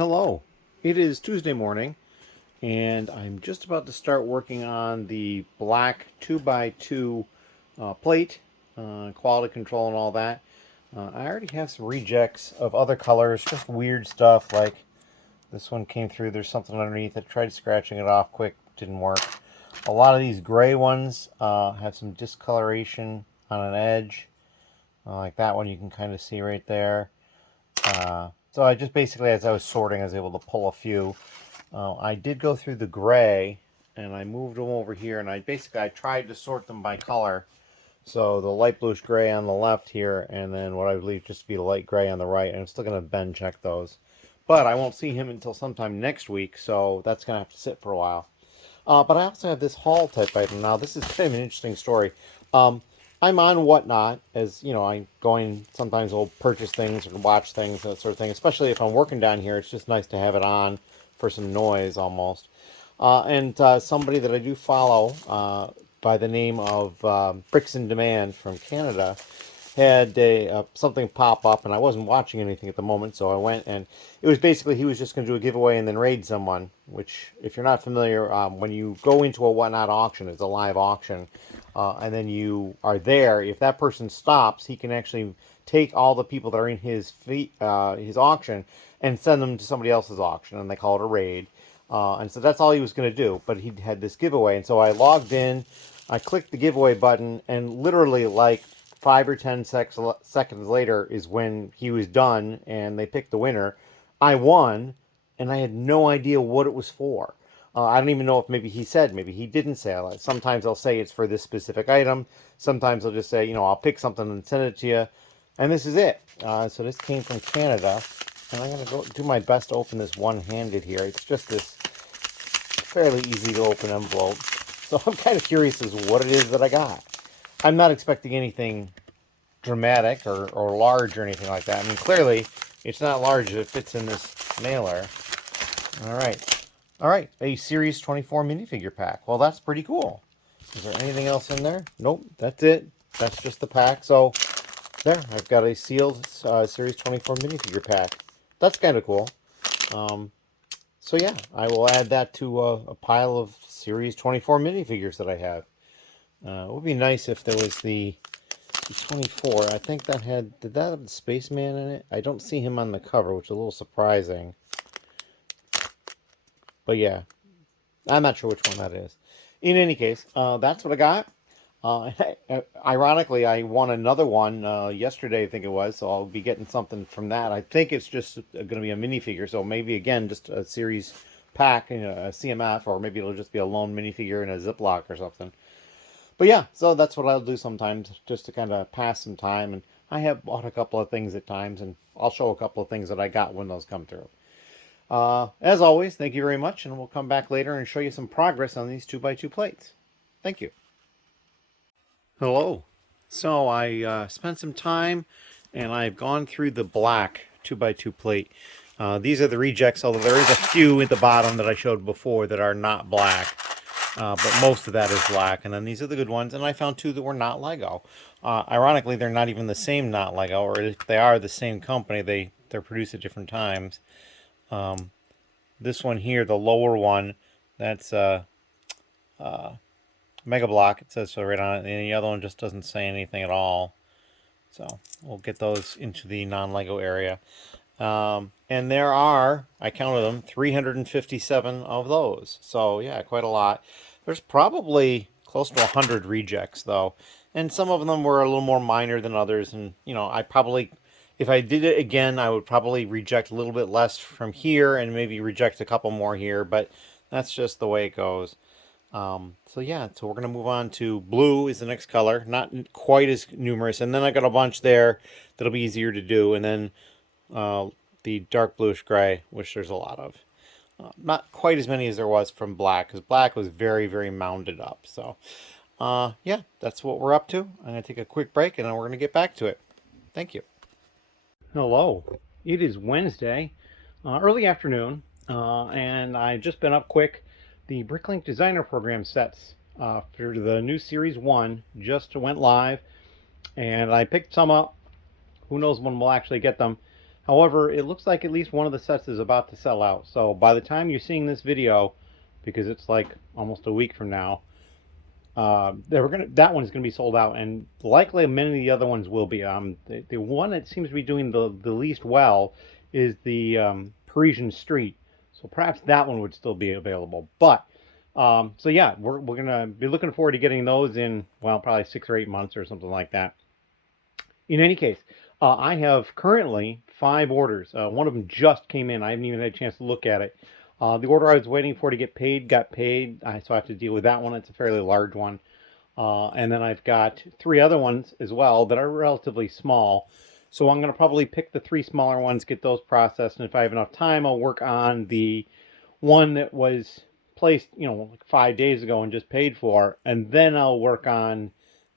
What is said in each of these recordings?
Hello, it is Tuesday morning and I'm just about to start working on the black 2x2 plate, quality control and all that. I already have some rejects of other colors, just weird stuff like this one came through, there's something underneath. I tried scratching it off quick, didn't work. A lot of these gray ones have some discoloration on an edge, like that one you can kind of see right there. So I just basically, as I was sorting, I was able to pull a few. I did go through the gray, and I moved them over here, and I tried to sort them by color. So the light bluish gray on the left here, and then what I believe just to be the light gray on the right. And I'm still going to bend check those. But I won't see him until sometime next week, so that's going to have to sit for a while. But I also have this haul type item. Now, this is kind of an interesting story. I'm on Whatnot, as you know, I sometimes will purchase things or watch things, that sort of thing. Especially if I'm working down here, it's just nice to have it on for some noise almost. And somebody that I do follow by the name of Bricks in Demand from Canada had something pop up, and I wasn't watching anything at the moment, so I went, and it was basically he was just going to do a giveaway and then raid someone, which, if you're not familiar, when you go into a Whatnot auction, it's a live auction, and then you are there. If that person stops, he can actually take all the people that are in his auction and send them to somebody else's auction, and they call it a raid. And so that's all he was going to do, but he had this giveaway, and so I logged in, I clicked the giveaway button, and literally like 5 or 10 seconds later is when he was done, and they picked the winner. I won, and I had no idea what it was for. I don't even know if maybe he said, maybe he didn't say. Sometimes they'll say it's for this specific item. Sometimes they'll just say, you know, I'll pick something and send it to you. And this is it. So this came from Canada. And I'm going to go do my best to open this one-handed here. It's just this fairly easy to open envelope. So I'm kind of curious as to what it is that I got. I'm not expecting anything dramatic or large or anything like that. I mean, clearly, it's not large if it fits in this mailer. All right, a Series 24 minifigure pack. Well, that's pretty cool. Is there anything else in there? Nope, that's it. That's just the pack. So, there, I've got a sealed Series 24 minifigure pack. That's kind of cool. So, yeah, I will add that to a pile of Series 24 minifigures that I have. It would be nice if there was the 24. I think that did that have the Spaceman in it? I don't see him on the cover, which is a little surprising. But yeah, I'm not sure which one that is. In any case, that's what I got. Ironically, I won another one yesterday, I think it was, so I'll be getting something from that. I think it's just going to be a minifigure, so maybe, again, just a series pack, you know, a CMF, or maybe it'll just be a lone minifigure in a Ziploc or something. But yeah, so that's what I'll do sometimes, just to kind of pass some time. And I have bought a couple of things at times, and I'll show a couple of things that I got when those come through. As always, thank you very much, and we'll come back later and show you some progress on these 2x2 plates. Thank you. Hello. So I spent some time, and I've gone through the black 2x2 plate. These are the rejects, although there is a few at the bottom that I showed before that are not black. But most of that is black, and then these are the good ones, and I found two that were not Lego. Ironically, they're not even the same not Lego, or if they are the same company, they're produced at different times. This one here, the lower one, that's Mega Block, it says so right on it, and the other one just doesn't say anything at all. So we'll get those into the non-Lego area. And there are, I counted them, 357 of those. So yeah, quite a lot. There's probably close to 100 rejects though. And some of them were a little more minor than others. And you know, if I did it again, I would probably reject a little bit less from here and maybe reject a couple more here. But that's just the way it goes. So yeah, so we're going to move on to blue is the next color. Not quite as numerous. And then I got a bunch there that'll be easier to do. And then the dark bluish gray, which there's a lot of. Not quite as many as there was from black, because black was very, very mounded up. So, yeah, that's what we're up to. I'm going to take a quick break, and then we're going to get back to it. Thank you. Hello. It is Wednesday, early afternoon, and I've just been up quick. The Bricklink Designer Program sets for the new Series 1 just went live, and I picked some up. Who knows when we'll actually get them. However, it looks like at least one of the sets is about to sell out. So by the time you're seeing this video, because it's like almost a week from now, that one's gonna be sold out, and likely many of the other ones will be. The one that seems to be doing the least well is the Parisian Street. So perhaps that one would still be available. But so yeah, we're gonna be looking forward to getting those in, well, probably 6 or 8 months or something like that. In any case, I have currently 5 orders. One of them just came in. I haven't even had a chance to look at it. The order I was waiting for to get paid got paid, so I have to deal with that one. It's a fairly large one. And then I've got 3 other ones as well that are relatively small. So I'm going to probably pick the 3 smaller ones, get those processed, and if I have enough time, I'll work on the one that was placed, like 5 days ago and just paid for, and then I'll work on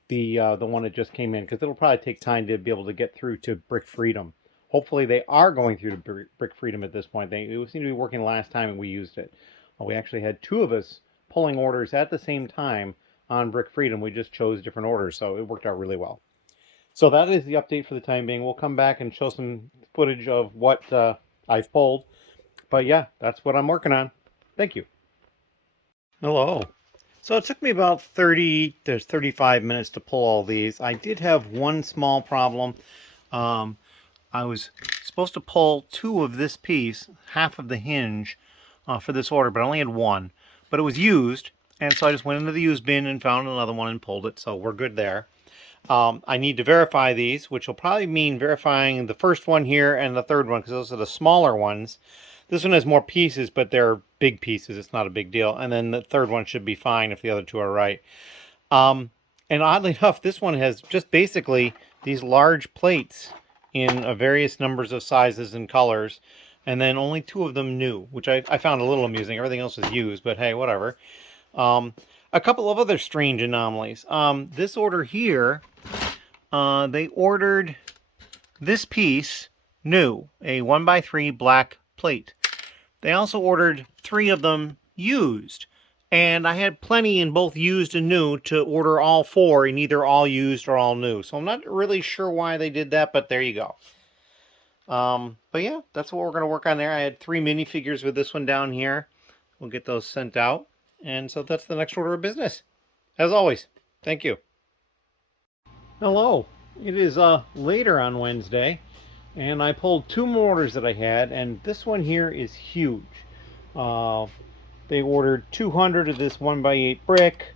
the one that just came in, because it'll probably take time to be able to get through to Brick Freedom. Hopefully they are going through to Brick Freedom at this point. They seem to be working last time and we used it. We actually had 2 of us pulling orders at the same time on Brick Freedom. We just chose different orders, so it worked out really well. So that is the update for the time being. We'll come back and show some footage of what I've pulled. But yeah, that's what I'm working on. Thank you. Hello. So it took me about 30 to 35 minutes to pull all these. I did have one small problem. I was supposed to pull 2 of this piece, half of the hinge, for this order, but I only had 1. But it was used, and so I just went into the used bin and found another one and pulled it, so we're good there. I need to verify these, which will probably mean verifying the first one here and the third one, because those are the smaller ones. This one has more pieces, but they're big pieces. It's not a big deal. And then the third one should be fine if the other 2 are right. And oddly enough, this one has just basically these large plates in various numbers of sizes and colors, and then only 2 of them new, which I found a little amusing. Everything else is used, but hey, whatever. A couple of other strange anomalies. This order here, they ordered this piece new, a 1x3 black plate. They also ordered 3 of them used, and I had plenty in both used and new to order all 4 in either all used or all new. So I'm not really sure why they did that, but there you go. But yeah, that's what we're going to work on there. I had 3 minifigures with this one down here. We'll get those sent out. And so that's the next order of business. As always, thank you. Hello. It is later on Wednesday, and I pulled 2 more orders that I had, and this one here is huge. They ordered 200 of this 1x8 brick,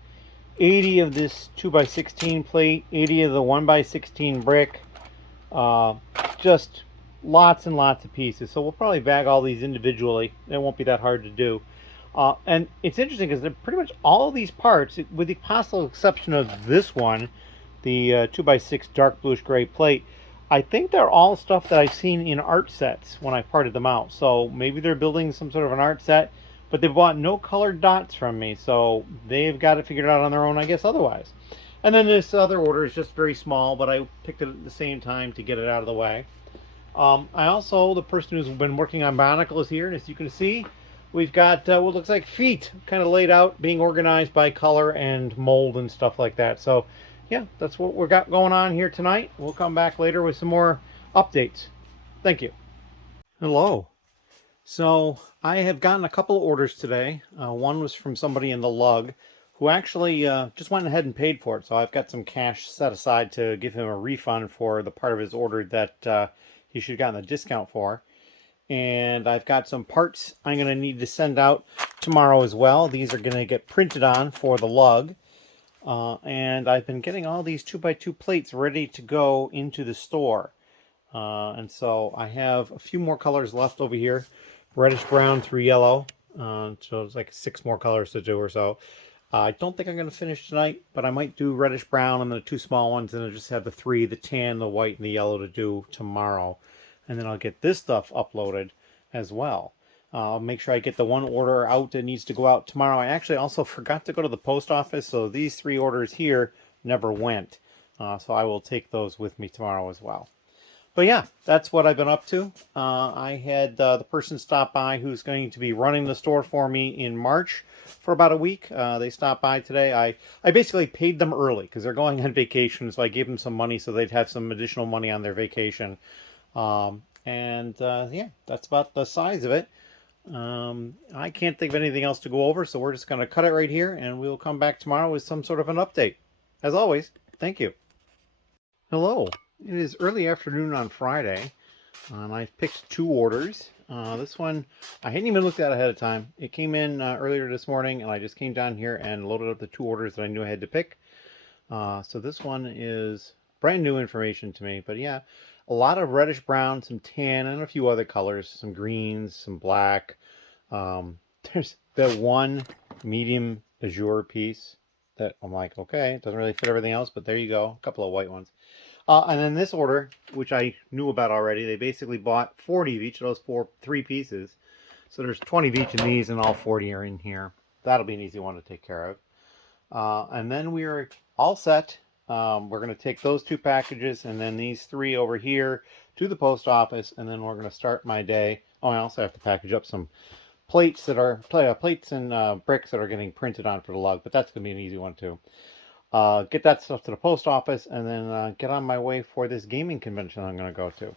80 of this 2x16 plate, 80 of the 1x16 brick, just lots and lots of pieces. So we'll probably bag all these individually. It won't be that hard to do. And it's interesting because they're pretty much all these parts, with the possible exception of this one, the 2x6 dark bluish gray plate. I think they're all stuff that I've seen in art sets when I parted them out. So maybe they're building some sort of an art set, but they bought no colored dots from me, so they've got it figured out on their own, I guess, otherwise. And then this other order is just very small, but I picked it at the same time to get it out of the way. The person who's been working on Bionicle is here, and as you can see, we've got what looks like feet kind of laid out, being organized by color and mold and stuff like that. So yeah, that's what we've got going on here tonight. We'll come back later with some more updates. Thank you. Hello. So I have gotten a couple of orders today. One was from somebody in the lug who actually just went ahead and paid for it. So I've got some cash set aside to give him a refund for the part of his order that he should have gotten a discount for. And I've got some parts I'm going to need to send out tomorrow as well. These are going to get printed on for the lug. And I've been getting all these 2x2 plates ready to go into the store. And so I have a few more colors left over here. Reddish brown through yellow. So it's like 6 more colors to do or so. I don't think I'm going to finish tonight, but I might do reddish brown and the 2 small ones, and I'll just have the 3, the tan, the white, and the yellow to do tomorrow. And then I'll get this stuff uploaded as well. I'll make sure I get the one order out that needs to go out tomorrow. I actually also forgot to go to the post office, so these 3 orders here never went. So I will take those with me tomorrow as well. But yeah, that's what I've been up to. I had the person stop by who's going to be running the store for me in March for about a week. They stopped by today. I basically paid them early because they're going on vacation, so I gave them some money so they'd have some additional money on their vacation. And yeah, that's about the size of it. I can't think of anything else to go over, so we're just going to cut it right here, and we'll come back tomorrow with some sort of an update. As always, thank you. Hello. It is early afternoon on Friday, and I've picked 2 orders. This one, I hadn't even looked at ahead of time. It came in earlier this morning, and I just came down here and loaded up the 2 orders that I knew I had to pick. So this one is brand new information to me, but yeah, a lot of reddish brown, some tan, and a few other colors, some greens, some black. There's that one medium azure piece that I'm like, okay, it doesn't really fit everything else, but there you go, a couple of white ones. And then this order, which I knew about already, they basically bought 40 of each of those 3 pieces. So there's 20 of each of these, and all 40 are in here. That'll be an easy one to take care of. And then we are all set. We're going to take those 2 packages and then these 3 over here to the post office, and then we're going to start my day. Oh, I also have to package up some plates that are plates and bricks that are getting printed on for the lug, but that's going to be an easy one too. Get that stuff to the post office, and then get on my way for this gaming convention I'm going to go to.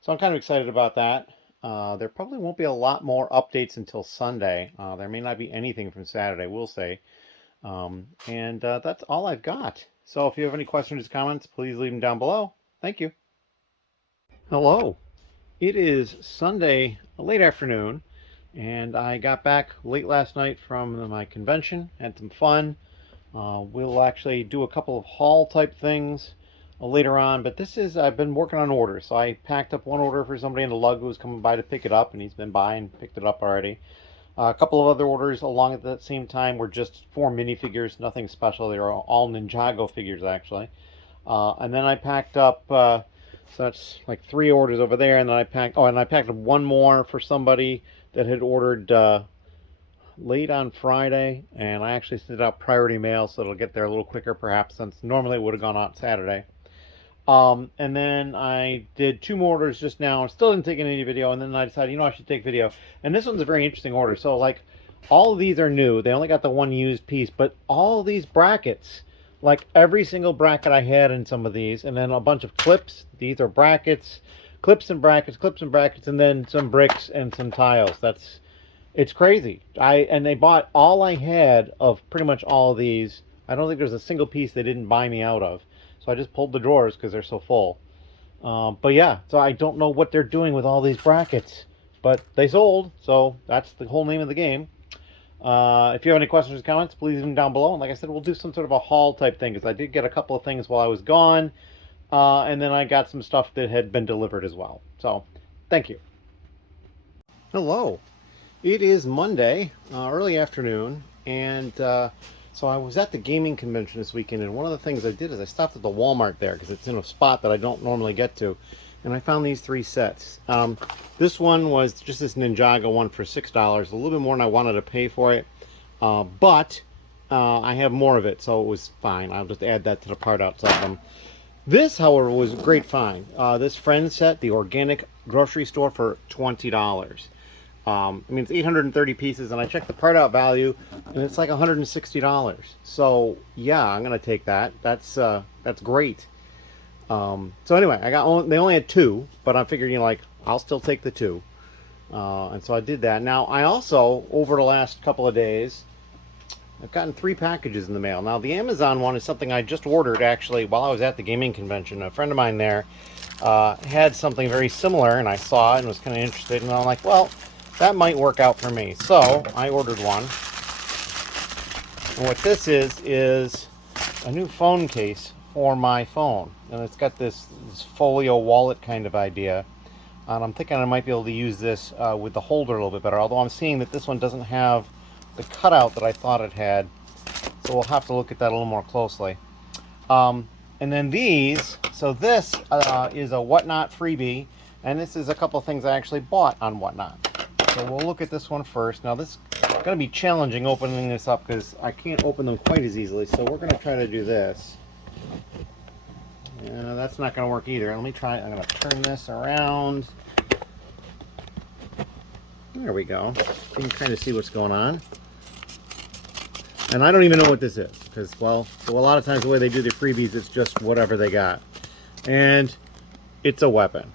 So I'm kind of excited about that. There probably won't be a lot more updates until Sunday. There may not be anything from Saturday, we'll see. And that's all I've got. So if you have any questions or comments, please leave them down below. Thank you. Hello. It is Sunday, late afternoon, and I got back late last night from my convention, had some fun. We'll actually do a couple of haul type things later on, but I've been working on orders. So I packed up one order for somebody in the lug who was coming by to pick it up, and he's been by and picked it up already. A couple of other orders along at the same time were just 4 minifigures, nothing special. They were all Ninjago figures, actually. And then I packed up, so that's like 3 orders over there, and then I packed up one more for somebody that had ordered late on Friday, and I actually sent out priority mail, so it'll get there a little quicker, perhaps, since normally it would have gone out Saturday. And then I did 2 more orders just now. I still didn't take any video, and then I decided, I should take video. And this one's a very interesting order. So, like, all of these are new. They only got the 1 used piece, but all these brackets, like every single bracket I had in some of these, and then a bunch of clips. These are brackets, clips and brackets, and then some bricks and some tiles. It's crazy. And they bought all I had of pretty much all of these. I don't think there's a single piece they didn't buy me out of. So I just pulled the drawers because they're so full. But yeah, so I don't know what they're doing with all these brackets. But they sold, so that's the whole name of the game. If you have any questions or comments, please leave them down below. And like I said, we'll do some sort of a haul type thing, because I did get a couple of things while I was gone. And then I got some stuff that had been delivered as well. So, thank you. Hello. It is Monday, early afternoon, and so I was at the gaming convention this weekend, and one of the things I did is I stopped at the Walmart there, because it's in a spot that I don't normally get to, and I found these 3 sets. This one was just this Ninjago one for $6, a little bit more than I wanted to pay for it, but I have more of it, so it was fine. I'll just add that to the part outside of them. This, however, was a great find. This Friends set, the organic grocery store, for $20. I mean, it's 830 pieces, and I checked the part out value, and it's like $160. So yeah, I'm gonna take that. That's great. So anyway, they only had 2, but I figured, I'll still take the 2. And so I did that. Now I also, over the last couple of days, I've gotten 3 packages in the mail. Now the Amazon one is something I just ordered actually while I was at the gaming convention. A friend of mine there had something very similar, and I saw it and was kind of interested, and I'm like, well, that might work out for me. So I ordered one. And what this is a new phone case for my phone. And it's got this folio wallet kind of idea. And I'm thinking I might be able to use this with the holder a little bit better. Although I'm seeing that this one doesn't have the cutout that I thought it had. So we'll have to look at that a little more closely. And then these. So this is a Whatnot freebie. And this is a couple of things I actually bought on Whatnot. So we'll look at this one first. Now this is going to be challenging opening this up because I can't open them quite as easily. So we're going to try to do this. Yeah, that's not going to work either. Let me try. I'm going to turn this around. There we go. You can kind of see what's going on. And I don't even know what this is because, well, so a lot of times the way they do the freebies, it's just whatever they got. And it's a weapon.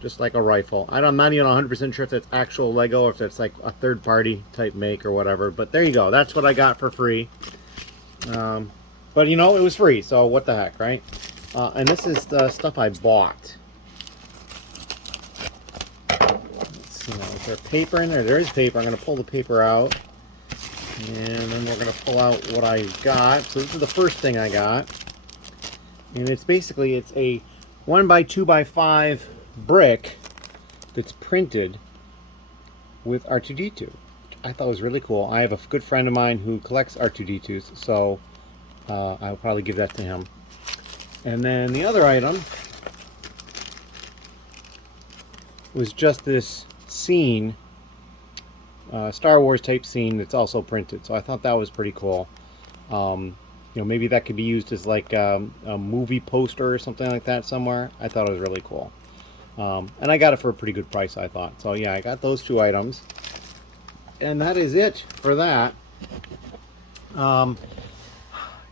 just like a rifle. I'm not even 100% sure if that's actual Lego or if that's like a third-party type make or whatever. But there you go. That's what I got for free. But you know, it was free, so what the heck, right? And this is the stuff I bought. Let's see, is there paper in there? There is paper. I'm going to pull the paper out. And then we're going to pull out what I got. So this is the first thing I got. And it's basically, it's a 1x2x5 brick that's printed with R2-D2, which I thought was really cool. I have a good friend of mine who collects R2-D2s, so I'll probably give that to him. And then the other item was just this scene, Star Wars type scene that's also printed. So I thought that was pretty cool. You know, maybe that could be used as like a movie poster or something like that somewhere. I thought it was really cool. And I got it for a pretty good price, I thought. So yeah, I got those two items. And that is it for that.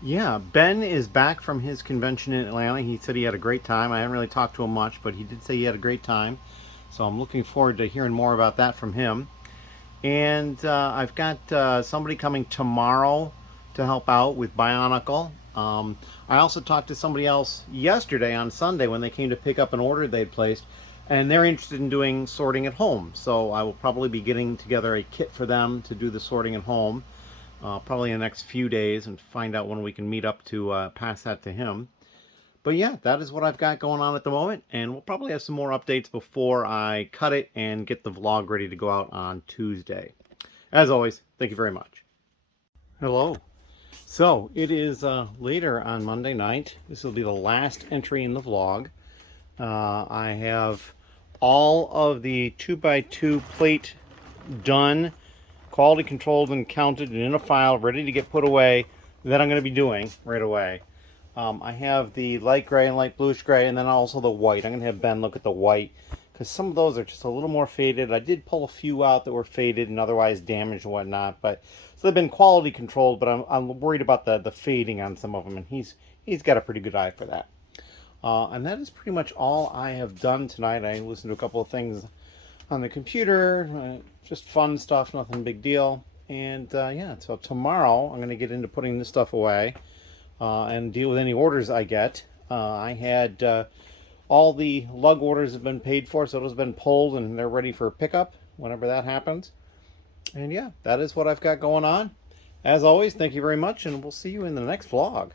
Yeah, Ben is back from his convention in Atlanta. He said he had a great time. I haven't really talked to him much, but he did say he had a great time. So I'm looking forward to hearing more about that from him. And I've got somebody coming tomorrow to help out with Bionicle. I also talked to somebody else yesterday on Sunday when they came to pick up an order they'd placed, and they're interested in doing sorting at home. So I will probably be getting together a kit for them to do the sorting at home, probably in the next few days, and find out when we can meet up to pass that to him. But yeah, that is what I've got going on at the moment, and we'll probably have some more updates before I cut it and get the vlog ready to go out on Tuesday. As always, thank you very much. Hello. So it is later on Monday night. This will be the last entry in the vlog. I have all of the 2x2 plate done, quality controlled and counted and in a file ready to get put away, that I'm going to be doing right away. I have the light gray and light bluish gray, and then also the white. I'm going to have Ben look at the white because some of those are just a little more faded. I did pull a few out that were faded and otherwise damaged and whatnot, but so they've been quality controlled, but I'm worried about the fading on some of them, and he's got a pretty good eye for that. And that is pretty much all I have done tonight. I listened to a couple of things on the computer, just fun stuff, nothing big deal. And yeah, so tomorrow I'm going to get into putting this stuff away and deal with any orders I get. I had all the lug orders have been paid for, so those have been pulled and they're ready for pickup whenever that happens. And yeah, that is what I've got going on. As always, thank you very much, and we'll see you in the next vlog.